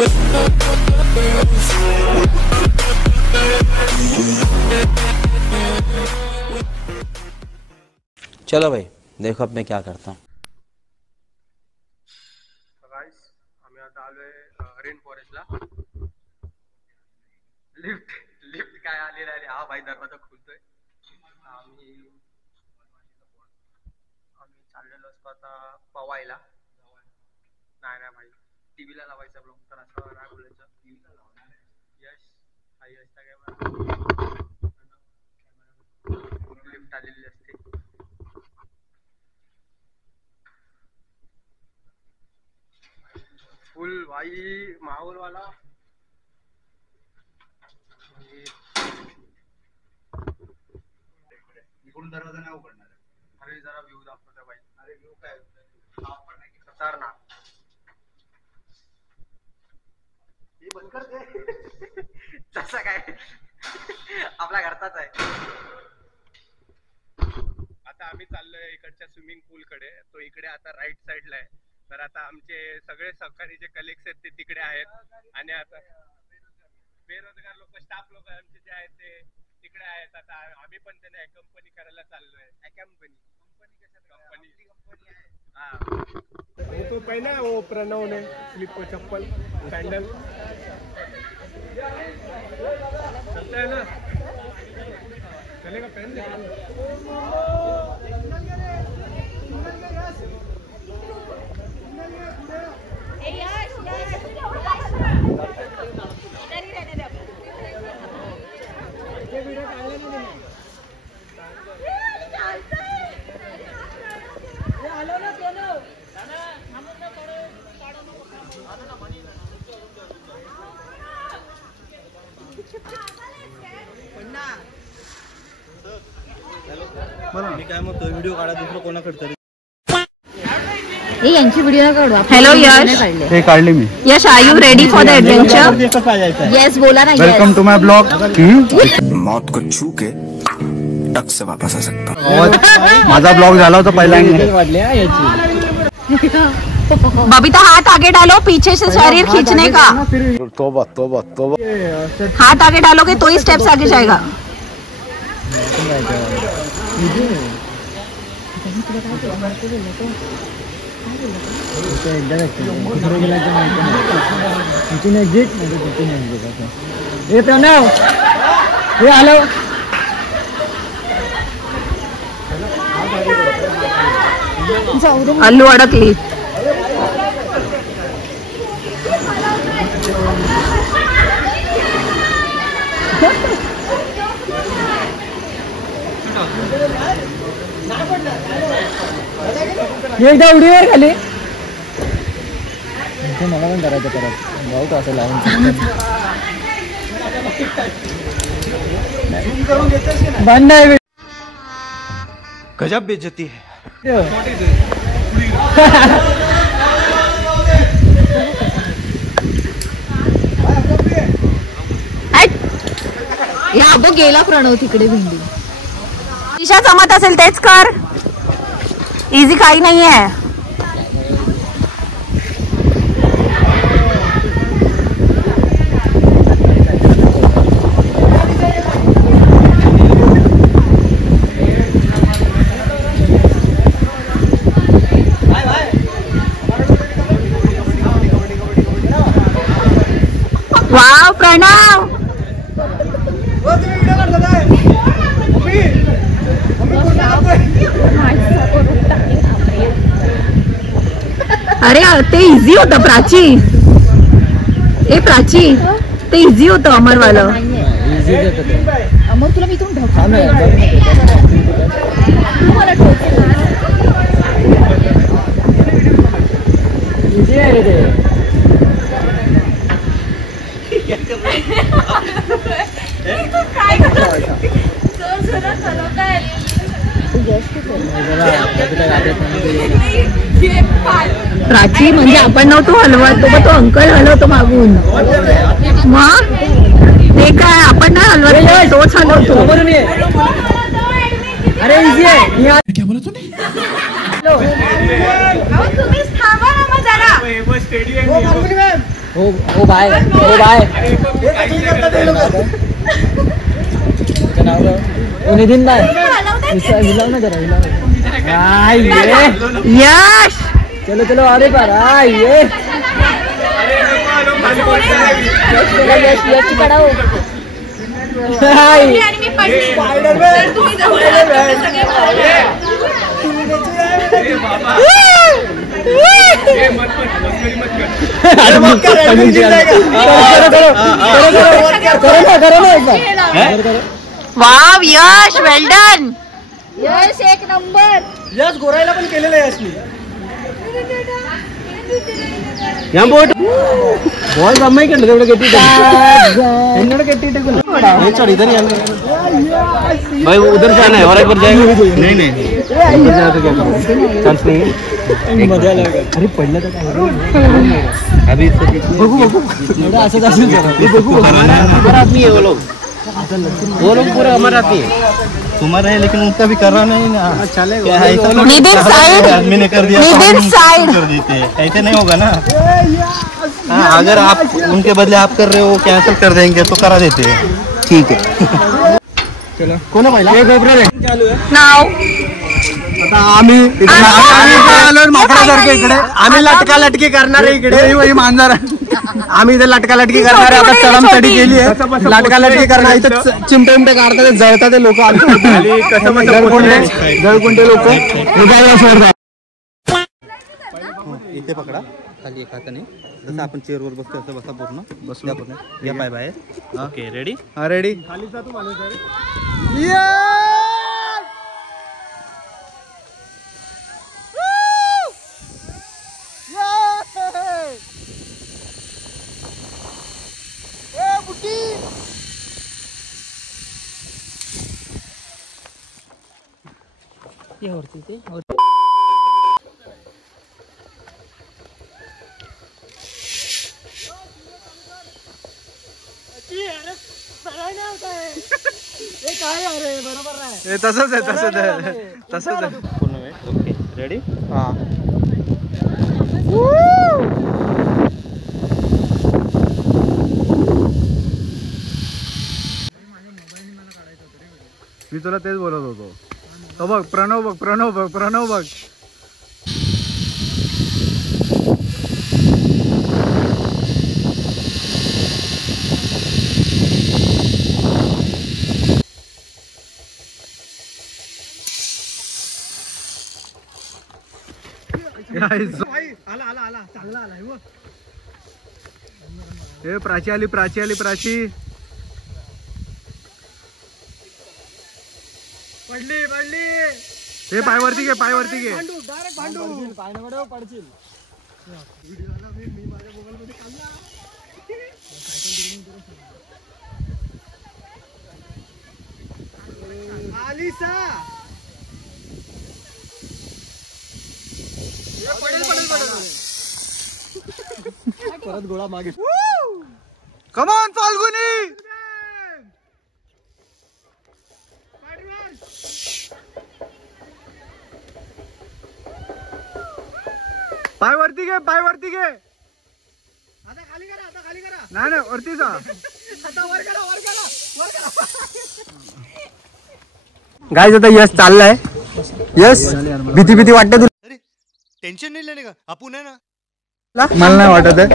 चलो भाई देखो अब मैं क्या करता हूँ। आम्ही आता आलोय रेन फॉरेस्टला। लिफ्ट काय आलेला आहे? हा भाई दरवाजा खुलतोय। आम्ही चाललेलो असतो आता पवायला। नाही भाई टीव्हीला लावायचा ब्लॉग, तर असं नाही बोलायचं। यश हाय यशचा कॅमेरा लिफ्ट आलेली असते। फुल भाई माहोल वाला। इकडून दरवाजा नाही उघडणार। अरे जरा व्ह्यू दाखवतो भाई। अरे व्ह्यू काय खतरनाक। हे बंद कर दे। तसं काय आपल्या घरचाच आहे। आता आम्ही चाललोय इकडच्या स्विमिंग पूल कडे। तो इकडे आता राईट साइडला आहे। तर आता आमचे सगळे सहकारी जे कलिग्स आहेत ते तिकडे आहेत आणि आता बेरोजगार लोक, स्टाफ लोक आमचे जे आहेत ते तिकडे आहेत। आता आम्ही पण त्यांना कंपनी करायला चाललोय। कंपनी आहे। हाँ तो पहना है वो प्रणव ने स्लिप को चप्पल सैंडल। चलता है ना? चलेगा पहन ले। मी काय म्हणतो व्हिडिओ काढा दुसरं कोणाकडे तरी। यांची व्हिडिओ ना काढू। हेलो यश, हे काढले मी। Yash are you ready for the adventure? Yes बोला ना। Welcome to my blog. मौत को छू के टक से वापस आ सकता। माझा ब्लॉग झाला होता पहिला। बबीता हाथ आगे डालो, पीछे से शरीर खींचने का। तोबा तोबा तोबा। हाथ आगे डालोगे तो ही स्टेप्स आगे जाएगा। ये प्रणव, ये हेलो। अल्लू अडकली। एकदा उडीवर खाली। मला पण करायचं परत भाऊ तो असं लावून बंद आहे। गजब बेइज्जती है। या बघ गेला प्रणव तिकडे भेंडी। दिशा जमत असेल तेच कर, इझी काही नाही आहे। वाव प्रणव, अरे ते इझी होतं प्राची। ए प्राची ते इझी होतं अमरवालं। अमर तुला मी इथून ढकलून प्राची म्हणजे आपण नव्हतो हलवत, तो अंकल हलवतो मागून। मग ते काय आपण नाही हलवत, तोच हलवतो। अरे क्या बोला तूने? तुम्हीच थांबा ना मग जरा। ओ बाय नितीन बाय हिलाव ना जरा यश चलो चलो अरे पर ये यश यश पडाओ वाव यश वेल डन. यश एक नंबर. यश गोरायला पण केलेलं आहे यशनी. बॉल जम्मा कर तेवढं किती इन्होंने किती टेकून ये छोड़ इधर ही आना भाई उधर जाना है और एक बार जाएंगे नाही नाही उधर जाना तो क्या करोगे चांस नहीं है मजा आला. अरे पडलं तर काय अभी बघू असं असं बघू हमारा आदमी है वो लोग पूरा हमारा आदमी है. तुम्हारा है लेकिन उनका भी कर रहा नहीं ना. चलेगा नितीन साइड. आदमी ने कर दिया नितीन साइड. कर देते हैं. ऐसे नहीं होगा ना. हाँ, अगर आप उनके बदले आप कर रहे हो कैंसिल कर देंगे तो करा देते हैं. ठीक है. चलो कोण पहिला नाव आम्ही माकडासारखे इकडे आम्ही लटका लटकी करणार आहे इकडे मांजर आम्ही इथे लटका लटकी करणार आहे. आता चढम चढी केली आहे लटका लटकी करणार इथे चिमटे चिमटे काढतात जळतात ते लोक जळकुंडे लोक इथे पकडा खाली एक हाताने जसं आपण चेअरवर बसतो असं बसा पूर्ण बसल्या पूर्ण या पाय बाहेर. Okay ready. हा रेडी तसंच आहे तसंच आहे तसंच आहे पूर्ण वेळ. Okay ready. हा मी तुला तेच बोलत होतो. तो बघ प्रणव बघ प्रणव बघ प्रणव बघ आला चांगला आलाय. हे प्राची आली प्राची आली प्राची पडली पडली. हे पायवरती घे पायवरती घे. पाय पडशील. आलिसा परत गोळा मागे. कमॉन फाल्गुनी. पाय वरती घे पाय वरती घे. आता खाली करा आता खाली करा. नाही नाही वरती जा. आता वर करा वर करा वर करा. गाइस आता यश चाललाय. यश भीती भीती वाटते तुला. टेन्शन नाही लेने का आपण आहे ना. मला नाही वाटत आहे.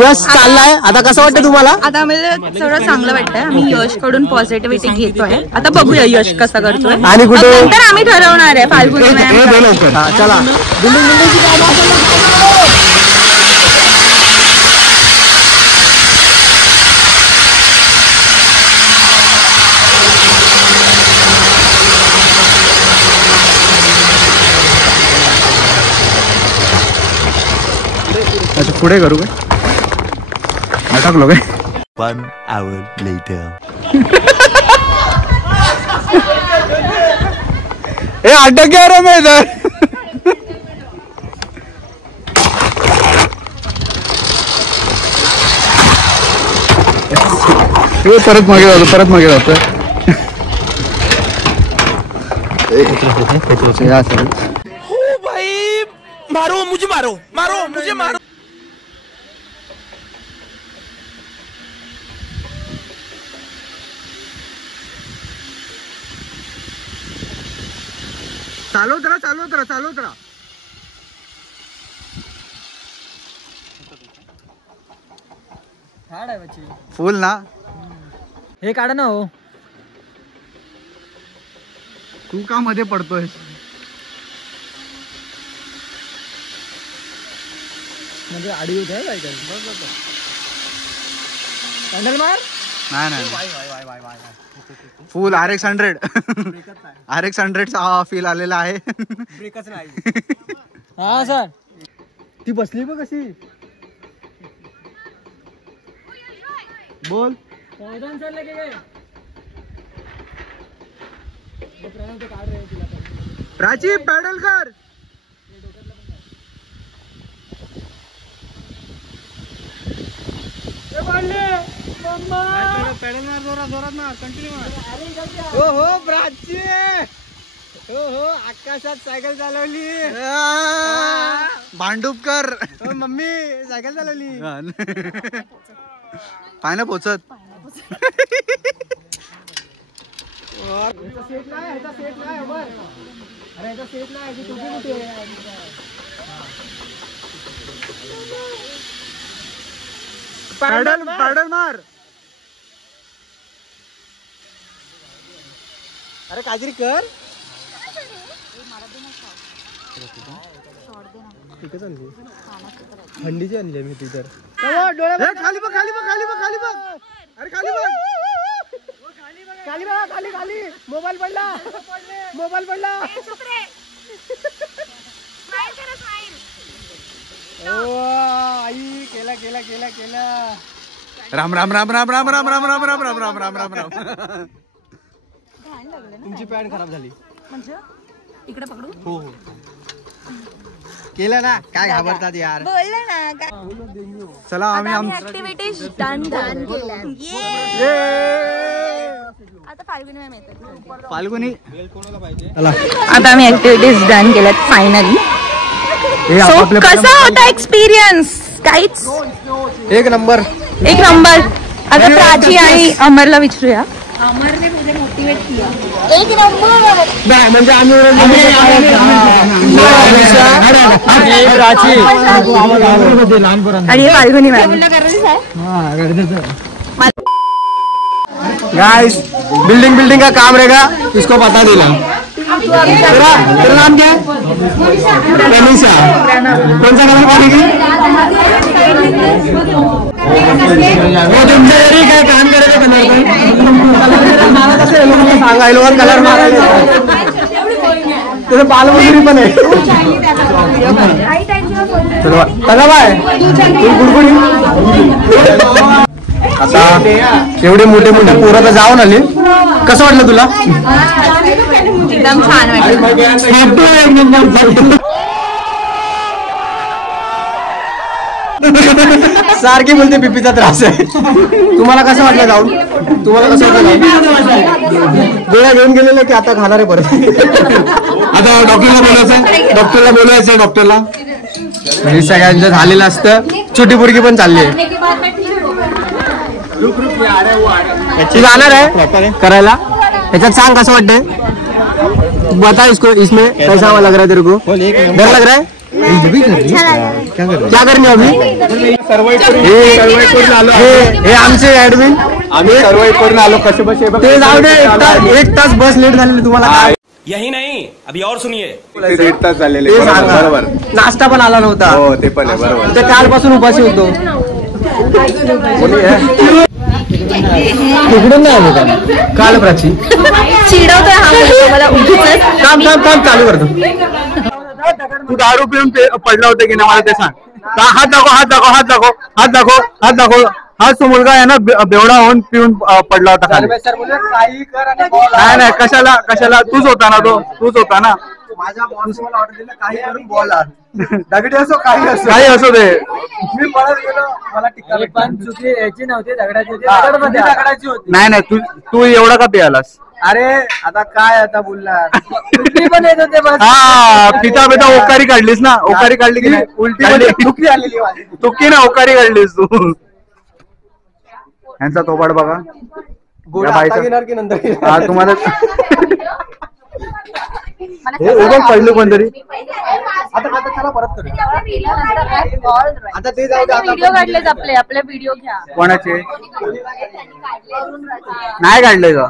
यश चाललाय आता कसं वाटतं तुम्हाला. आता आम्हाला सगळं चांगलं वाटतंय. आम्ही यश कडून पॉझिटिव्हिटी घेतोय. आता बघूया यश कसं करतोय. आणि कुठे नंतर आम्ही ठरवणार आहे फाल्गुनी चला अच्छा पुढे करू काय अटकलो काय. 1 hour later. ए अटक गया रे मैं इधर. परत मागे जातो भाई मारो मुझे मारो मारो मुझे मारो. चालवत राहा चालवत राहा चालवत राहा. फुल ना हे काढा ना हो. तू का मध्ये पडतोय. म्हणजे आडी होत आहे काय हँडल मार. नाही फुल RX100 RX100चा फील आलेला आहे. ब्रेकच नाही. हा सर. ती बसली बघ कशी. बोल. प्राची पॅडल कर. पॅडल मार जोरात जोरात मार कंटिन्यू मार. हो प्राची. हो आकाशात सायकल चालवली. भांडूपकर मम्मी सायकल चालवली. पाय ना पोचत. पॅडल पॅडल मार. अरे काहीतरी कर. थंडीची आणली मी ती तर. खाली बघ खाली बघ खाली बघ खाली बघ. अरे खाली बघ खाली बघा खाली खाली. मोबाईल पडला. मोबाईल पडला. आई केला केला केला केला. राम राम राम राम राम राम राम राम राम राम राम राम राम राम. तुमची पॅन्ट खराब झाली. म्हणजे इकडे पकडू. हो हो केलं ना. काय घाबरतात यार. बोललं ना काय. चला आम्ही ऍक्टिव्हिटीज डन केल्या. आता फाल्गुनी मॅम येतात. फाल्गुनी आता आम्ही ऍक्टिव्हिटीज डन केल्यात फायनली. सो कसा होता एक्सपिरियन्स. काहीच एक नंबर. आता प्राची आणि अमरला विचारूया. अमरने मुझे मोटिवेट किया. एक नंबर. म्हणजे आम्ही आणि फाल्गुनी मॅम. गाइस बिल्डिंग का काम रहेगा. इसको पता दिला. तेरा नाम क्या है. प्रनिशा. कौन सा कलर पालेगी. वो तुमचे काय काम करायचं कलर सांगा. लोक कलर मारायला त्याचं बालमजुरी पण आहे. चला बाय. गुडगुडी. आता एवढे मोठे पोरं तर जाऊन आले. कसं वाटलं तुला. एकदम छान वाटलं. सारखी बोलते बीपीचा त्रास आहे. तुम्हाला कसं वाटलं जाऊन. तुम्हाला कसं वाटलं. गोळ्या घेऊन गेलेलं की आता खाणार आहे परत. आता डॉक्टरला बोलायचं डॉक्टरला. म्हणजे सगळ्यांचं झालेलं असतं. छोटी पोरगी पण चालली आहे. जाणार आहे करायला. याच्यात सांग कसं वाटतंय. बता इसको. इसमें कैसा लग रहा है तेरे को. डर लग रहा है. क्या करणे अभी. हे आमचे ऍडमिन. आम्ही सर्वाइव करून आलो. कसे बस ते जाऊ दे. एक तास बस लेट झालेली. तुम्हाला काय. यही नहीं अभी और सुनिए. 1.5 तास झालेले. बरोबर. नाश्ता पण आला नव्हता. हो ते पण आहे बरोबर. ते कालपासून उपाशी होतो. तिकडून नाही आलो काल. प्राची चिडवतोय हा मला उगीचच. काम चालू करतो. तू दारू पिऊन पडला होता की नाही मला ते सांग. हात दाखव हात दाखव हात दाखव हात दाखव हात दाखव. हाच तो मुलगा आहे ना बेवडा होऊन पिऊन पडला होता खाली. नाही कशाला कशाला. तूच होता ना तो. तूच होता ना. माझ्या बॉसला ऑर्डर दिलं काही करून बॉल आण. दगडी असो काही असो दे. मी पळत गेलो. मला टिक्का पण चुकी याची नव्हती. दगडाची होती. दगडाची होती. नाही तू एवढा का पियालास. अरे आता काय आता बोलणार. उलटी पण येत होते बस. हा पिता ओकारी काढलीस ना. ओकारी काढली की नाही. उलटी दुखी आलेली माझी. तुकी ना ओकारी काढलीस तू. यांचा तोबाड बघा. गोळा आता घेणार की नंतर. तुम्हाला पडलो कोणतरी. आता ते जाऊ दे. व्हिडिओ काढलेच आपले व्हिडिओ घ्या. कोणाचे नाही काढलंय का?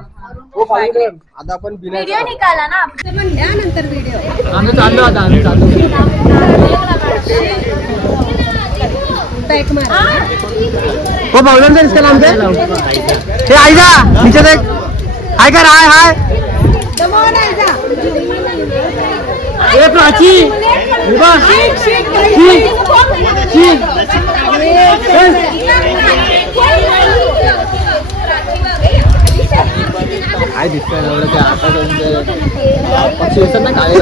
आता आपण व्हिडिओ निघाला ना नंतर व्हिडिओ. आम्ही चाललो आता, आम्ही चाललो. हो भाऊजांचा इंस्टा लावते. हे आयजा तिच्यात एक हाय कर. हाय हाय. ए प्राची काय दिसतंय एवढं काय आता पक्षी असतात ना काळे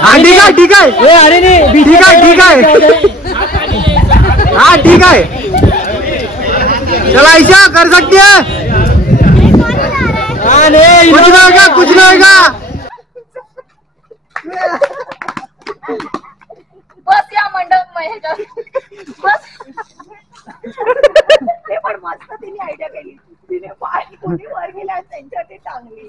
हा ठीक आहे ठीक आहे. अरे नाही ठीक आहे ठीक आहे. हा ठीक आहे. चला आयशा कर सकती है. कुछ नहीं होगा कुछ नहीं होगा. बस या मंडप बस. ते पण मस्त तिने आयडिया केली. तिने पाय कोणी वर गेला त्यांच्या ते चांगली.